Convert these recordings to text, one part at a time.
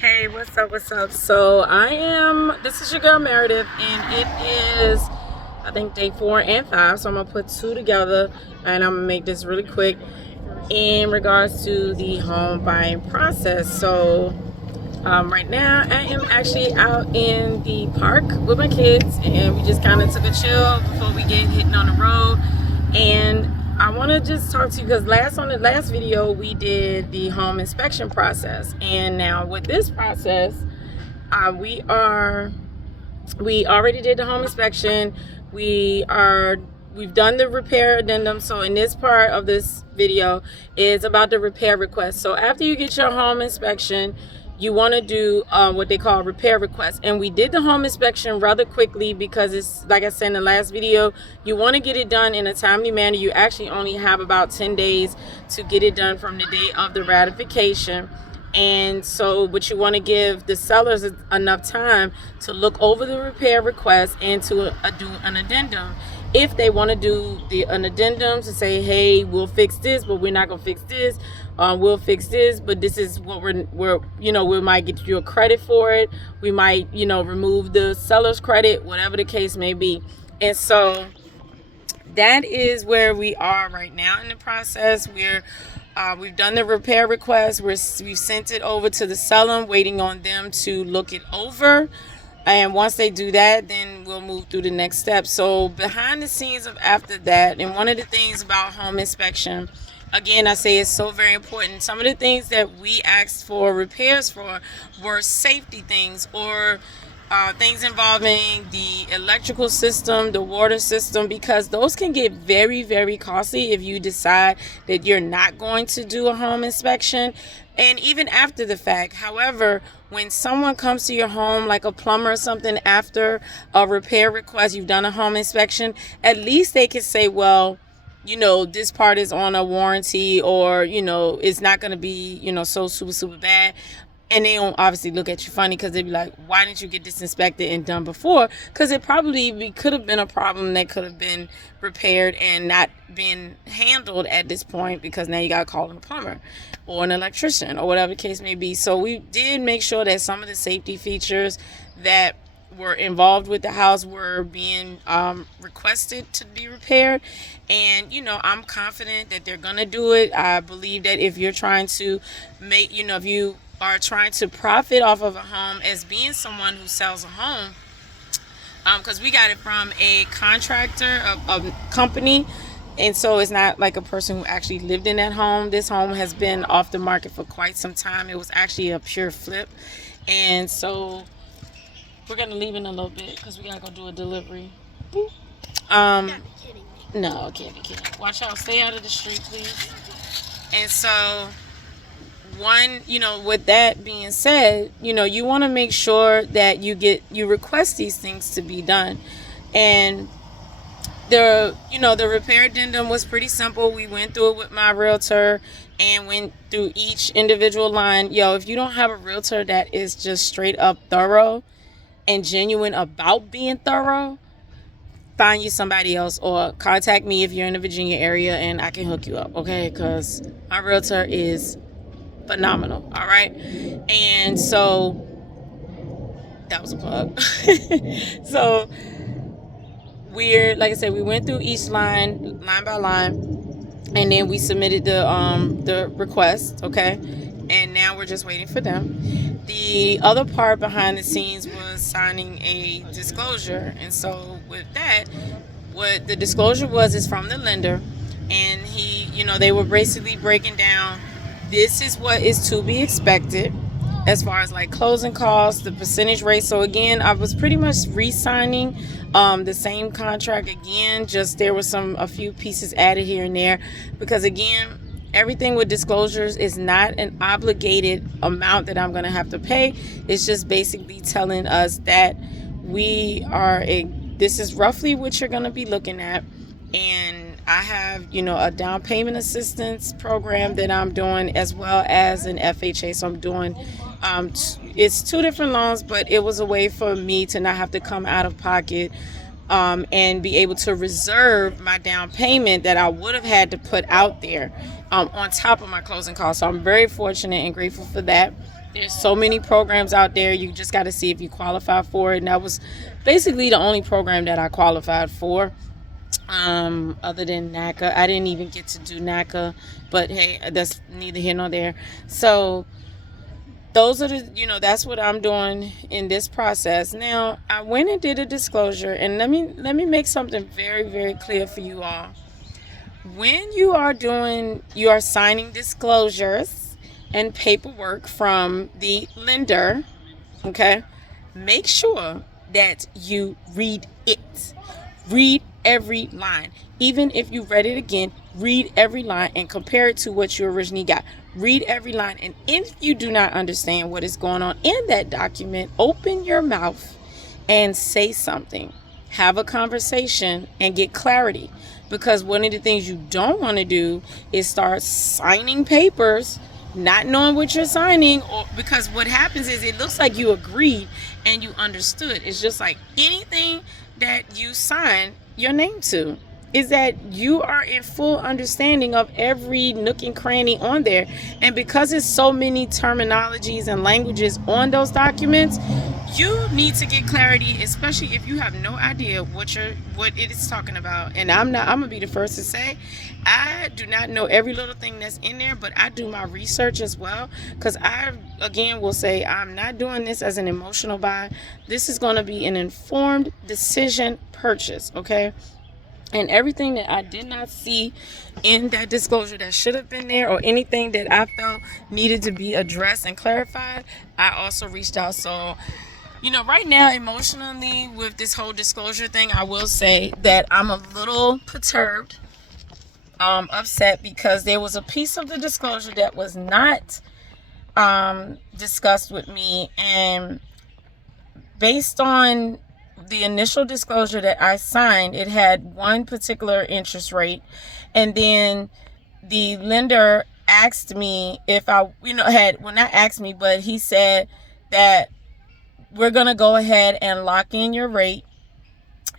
Hey, what's up? What's up? This is your girl Meredith, and it is, I think, day 4 and 5. So I'm gonna put two together, and I'm gonna make this really quick in regards to the home buying process. Right now I am actually out in the park with my kids, and we just kind of took a chill before we get hitting on the road. And I want to just talk to you because on the last video we did the home inspection process, and now with this process, uh, we are we already did the home inspection. We've done the repair addendum. So in this part of this video is about the repair request. So after you get your home inspection, you want to do what they call repair request. And we did the home inspection rather quickly because it's, like I said in the last video, you want to get it done in a timely manner. You actually only have about 10 days to get it done from the day of the ratification. And so, but you want to give the sellers enough time to look over the repair request and to do an addendum. If they want to do an addendum to say, hey, we'll fix this, but we're not gonna fix this. We'll fix this, but this is what we might get you a credit for it. We might, remove the seller's credit, whatever the case may be. And so that is where we are right now in the process. We've done the repair request. We've sent it over to the seller, waiting on them to look it over. And once they do that, then we'll move through the next step. So behind the scenes of after that, and one of the things about home inspection, again, I say it's so very important. Some of the things that we asked for repairs for were safety things, or things involving the electrical system, the water system, because those can get very, very costly if you decide that you're not going to do a home inspection, and even after the fact. However, when someone comes to your home, like a plumber or something, after a repair request, you've done a home inspection, at least they can say, well, this part is on a warranty, or, it's not going to be, so super, super bad. And they don't obviously look at you funny, because they'd be like, why didn't you get this inspected and done before? Because it probably could have been a problem that could have been repaired and not been handled at this point, because now you got to call in a plumber or an electrician or whatever the case may be. So we did make sure that some of the safety features that were involved with the house were being requested to be repaired. And I'm confident that they're gonna do it. I believe that if you're trying to make, if you are trying to profit off of a home as being someone who sells a home, because we got it from a contractor, a company, and so it's not like a person who actually lived in that home. This home has been off the market for quite some time. It was actually a pure flip. And so we're gonna leave in a little bit because we gotta go do a delivery. Boop. No, can't be kidding. Watch out, stay out of the street, please. And so, with that being said, you want to make sure that you request these things to be done. And the repair addendum was pretty simple. We went through it with my realtor and went through each individual line. If you don't have a realtor that is just straight up thorough and genuine about being thorough, find you somebody else, or contact me if you're in the Virginia area and I can hook you up, okay? Because my realtor is phenomenal. All right. And so that was a plug. So like I said, we went through each line by line, and then we submitted the request, okay? And now we're just waiting for them. The other part behind the scenes was signing a disclosure. And so with that, what the disclosure was is from the lender, and they were basically breaking down, this is what is to be expected as far as like closing costs, the percentage rate. So again, I was pretty much re-signing the same contract again, just there was a few pieces added here and there, because again, everything with disclosures is not an obligated amount that I'm going to have to pay. It's just basically telling us that this is roughly what you're going to be looking at. And I have, a down payment assistance program that I'm doing, as well as an FHA. So I'm doing, it's two different loans, but it was a way for me to not have to come out of pocket, and be able to reserve my down payment that I would have had to put out there, on top of my closing costs. So I'm very fortunate and grateful for that. There's so many programs out there. You just got to see if you qualify for it. And that was basically the only program that I qualified for. Other than NACA, I didn't even get to do NACA, but hey, that's neither here nor there. So those are that's what I'm doing in this process. Now, I went and did a disclosure, and let me make something very, very clear for you all. When you are signing disclosures and paperwork from the lender, okay, make sure that you read it. Read every line. Even if you read it again, read every line and compare it to what you originally got. Read every line. And if you do not understand what is going on in that document, open your mouth and say something. Have a conversation and get clarity. Because one of the things you don't want to do is start signing papers, not knowing what you're signing, or because what happens is it looks like you agreed and you understood. It's just like anything that you sign your name to, is that you are in full understanding of every nook and cranny on there. And because it's so many terminologies and languages on those documents, you need to get clarity, especially if you have no idea what it is talking about. And I'm gonna be the first to say, I do not know every little thing that's in there, but I do my research as well, because I again will say I'm not doing this as an emotional buy. This is going to be an informed decision purchase, okay? And everything that I did not see in that disclosure that should have been there, or anything that I felt needed to be addressed and clarified, I also reached out. So right now, emotionally, with this whole disclosure thing, I will say that I'm a little perturbed, upset, because there was a piece of the disclosure that was not discussed with me. And based on the initial disclosure that I signed, it had one particular interest rate. And then the lender asked me if I, not asked me, but he said that we're going to go ahead and lock in your rate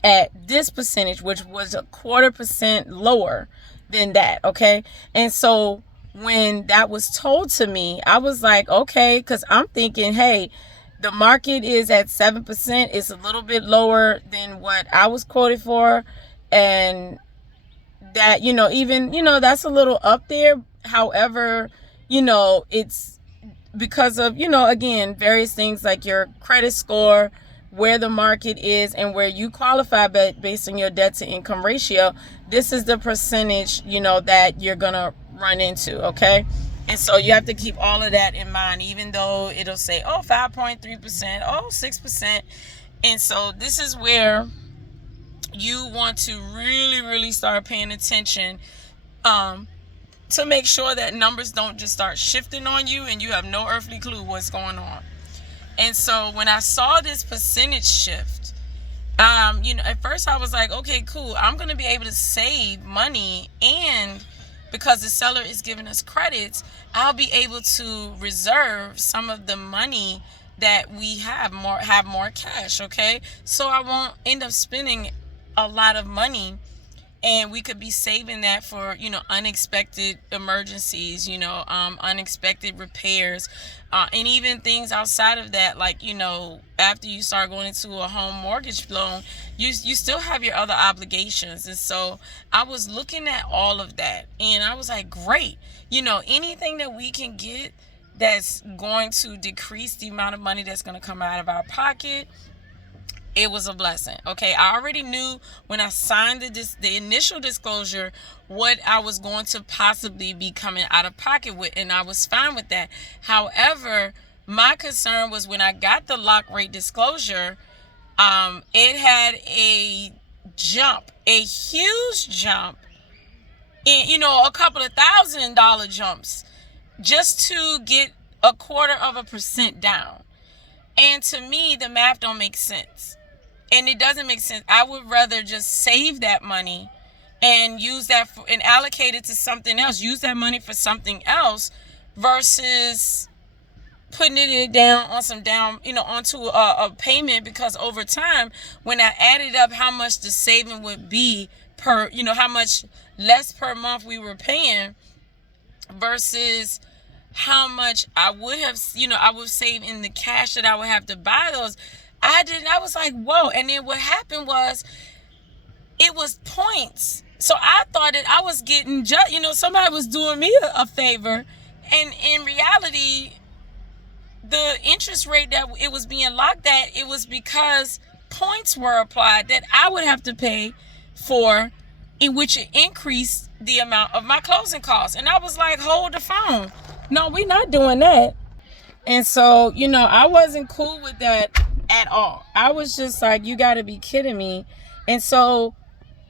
at this percentage, which was 0.25% lower than that. Okay. And so when that was told to me, I was like, okay, because I'm thinking, hey, the market is at 7%. It's a little bit lower than what I was quoted for. And that, even, that's a little up there. However, it's because of, again, various things like your credit score, where the market is, and where you qualify based on your debt to income ratio. This is the percentage, that you're going to run into. Okay. And so you have to keep all of that in mind, even though it'll say, 5.3%, 6%. And so this is where you want to really, really start paying attention, to make sure that numbers don't just start shifting on you and you have no earthly clue what's going on. And so when I saw this percentage shift, at first I was like, okay, cool. I'm going to be able to save money, and because the seller is giving us credits, I'll be able to reserve some of the money that we have more cash. Okay. So I won't end up spending a lot of money, and we could be saving that for, unexpected emergencies, unexpected repairs, and even things outside of that, like, after you start going into a home mortgage loan, you still have your other obligations. And so I was looking at all of that, and I was like, great, anything that we can get that's going to decrease the amount of money that's going to come out of our pocket, it was a blessing. Okay, I already knew when I signed the initial disclosure what I was going to possibly be coming out of pocket with, and I was fine with that. However, my concern was when I got the lock rate disclosure, it had a huge jump, in, a couple of $1,000 jumps just to get 0.25% down. And to me, the math don't make sense. And it doesn't make sense. I would rather just save that money and use that and allocate it to something else. Use that money for something else versus putting it down on onto a payment. Because over time, when I added up how much the saving would be how much less per month we were paying versus how much I would have, I would save in the cash that I would have to buy those. I was like, whoa. And then what happened was, it was points. So I thought that I was getting, somebody was doing me a favor. And in reality, the interest rate that it was being locked at, it was because points were applied that I would have to pay for, in which it increased the amount of my closing costs. And I was like, hold the phone. No, we're not doing that. And so, I wasn't cool with that at all. I was just like, you got to be kidding me. And so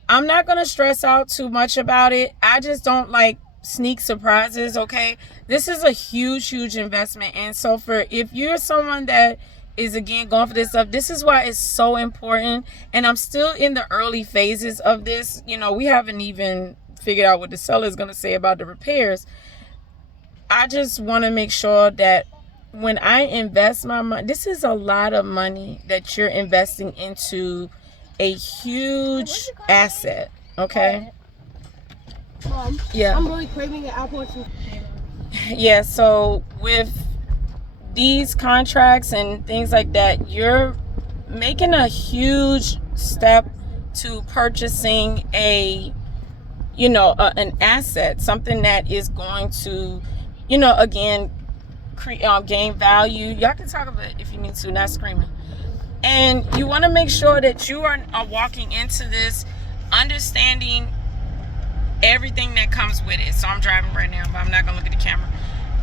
I'm not going to stress out too much about it. I just don't like sneak surprises, okay? This is a huge investment. And so if you're someone that is, again, going for this stuff, this is why it's so important. And I'm still in the early phases of this. We haven't even figured out what the seller is going to say about the repairs. I just want to make sure that when I invest my money, this is a lot of money that you're investing into a huge asset, okay? Mom, yeah, I'm really craving an apple and some potatoes. Yeah, so with these contracts and things like that, you're making a huge step to purchasing an asset, something that is going to, again, gain value. Y'all can talk about it if you need to, not screaming. And you want to make sure that you are walking into this understanding everything that comes with it. So I'm driving right now, but I'm not gonna look at the camera.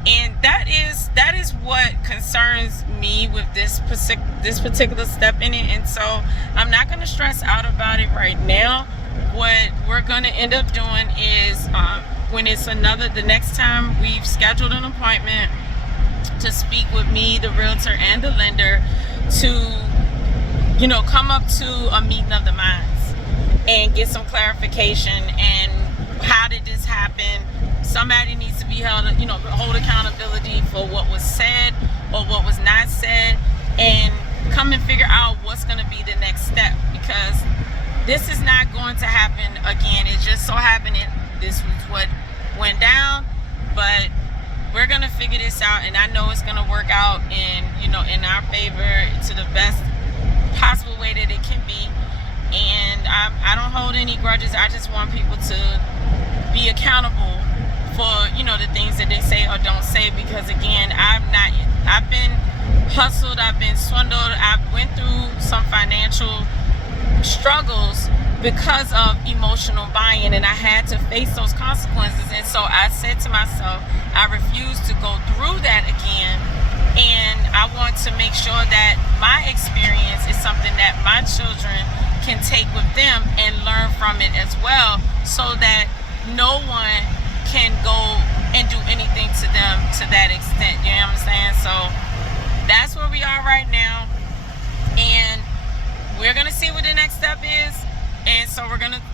And that is what concerns me with this particular step in it. And so I'm not gonna stress out about it right now. What we're gonna end up doing is when it's the next time we've scheduled an appointment to speak with me, the realtor, and the lender to come up to a meeting of the minds and get some clarification. And how did this happen? Somebody needs to be hold accountability for what was said or what was not said, and come and figure out what's going to be the next step, because this is not going to happen again. It just so happened this was what went down, but we're going to figure this out, and I know it's going to work out in our favor to the best possible way that it can be. And I don't hold any grudges. I just want people to be accountable for the things that they say or don't say, because again, I've been hustled, I've been swindled, I've went through some financial struggles because of emotional buying, and I had to face those consequences. And so I said to myself, I refuse to go through that again. And I want to make sure that my experience is something that my children can take with them and learn from it as well, so that no one can go and do anything to them to that extent. You know what I'm saying? So that's where we are right now, and we're gonna see what the next step is. And so we're gonna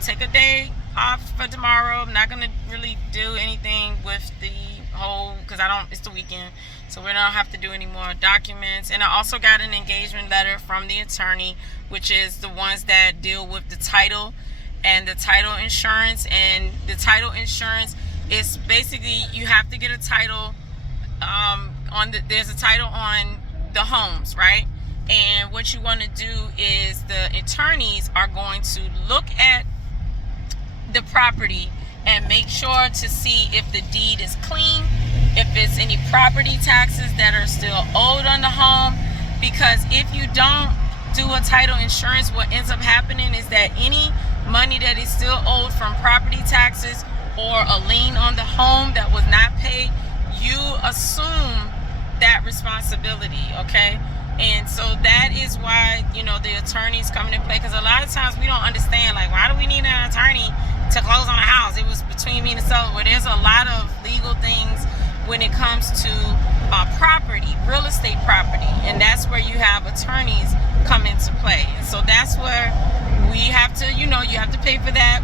take a day off for tomorrow. I'm not gonna really do anything with the whole, because it's the weekend, so we don't have to do any more documents. And I also got an engagement letter from the attorney, which is the ones that deal with the title and the title insurance. And the title insurance is basically, you have to get a title there's a title on the homes, right? And what you want to do is, the attorneys are going to look at the property and make sure to see if the deed is clean, if it's any property taxes that are still owed on the home. Because if you don't do a title insurance, what ends up happening is that any money that is still owed from property taxes or a lien on the home that was not paid, you assume that responsibility, okay? And so that is why, the attorneys come into play, because a lot of times we don't understand, like, why do we need an attorney to close on a house? It was between me and the seller. Where there's a lot of legal things when it comes to property, real estate property, and that's where you have attorneys come into play. And so that's where we have to, you have to pay for that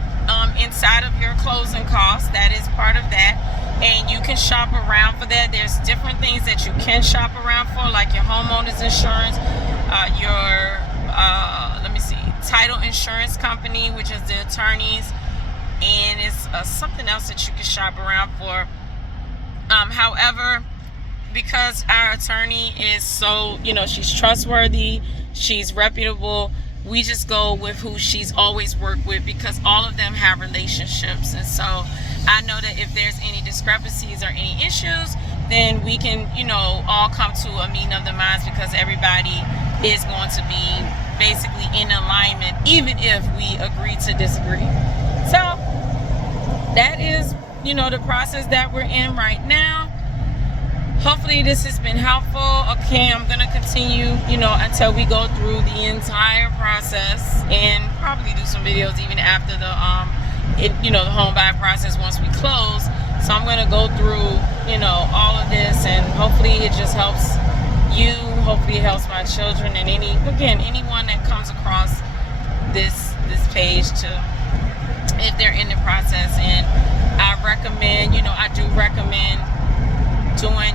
inside of your closing costs. That is part of that. And you can shop around for that. There's different things that you can shop around for, like your homeowner's insurance, your title insurance company, which is the attorneys, and it's something else that you can shop around for. However, because our attorney is so, she's trustworthy, she's reputable, we just go with who she's always worked with, because all of them have relationships. And so I know that if there's any discrepancies or any issues, then we can, all come to a meeting of the minds, because everybody is going to be basically in alignment, even if we agree to disagree. So that is, the process that we're in right now. Hopefully this has been helpful. Okay, I'm going to continue, until we go through the entire process, and probably do some videos even after the, the home buying process once we close. So I'm going to go through, all of this, and hopefully it just helps you. Hopefully it helps my children, and anyone that comes across this page, to, if they're in the process. And I recommend, I do recommend doing,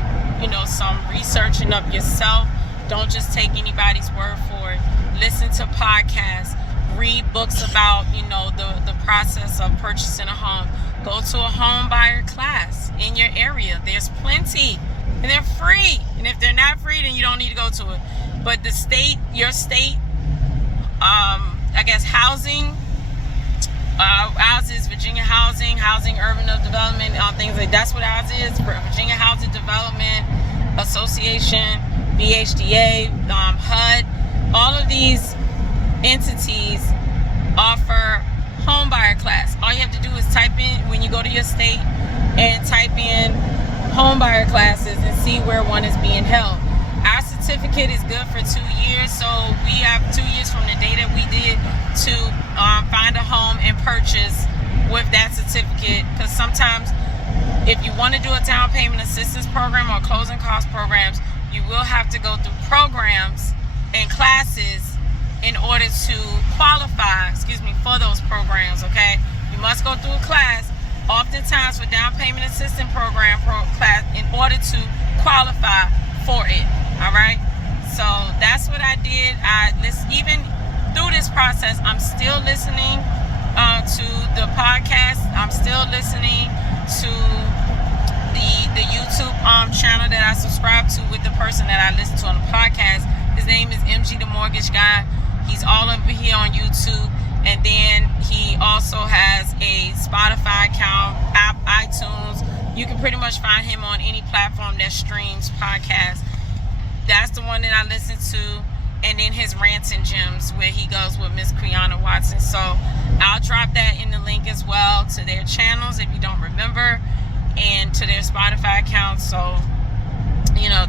some researching of yourself. Don't just take anybody's word for it. Listen to podcasts, read books about, the process of purchasing a home. Go to a home buyer class in your area. There's plenty, and they're free. And if they're not free, then you don't need to go to it. But your state, housing, ours is Virginia Housing Urban Development, things like that's what ours is. Virginia Housing Development Association, VHDA, HUD. All of these entities offer home buyer class. All you have to do is type in, when you go to your state, and type in home buyer classes and see where one is being held. Our certificate is good for 2 years, so we have 2 years from the day that we did to find a home and purchase with that certificate. Because sometimes, if you want to do a down payment assistance program or closing cost programs, you will have to go through programs and classes in order to qualify, for those programs. Okay, you must go through a class, oftentimes for down payment assistance program class, in order to qualify for it. All right, so that's what I did. Even through this process, I'm still listening to the podcast. I'm still listening to the YouTube channel that I subscribe to with the person that I listen to on the podcast. His name is MG the Mortgage Guy. He's all over here on YouTube, and then he also has a Spotify account, iTunes. You can pretty much find him on any platform that streams podcasts. That's the one that I listen to. And then his Rants and Gems, where he goes with Miss Quiana Watson. So I'll drop that in the link as well to their channels if you don't remember, and to their Spotify account. So,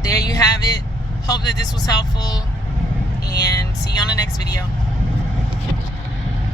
there you have it. Hope that this was helpful, and see you on the next video.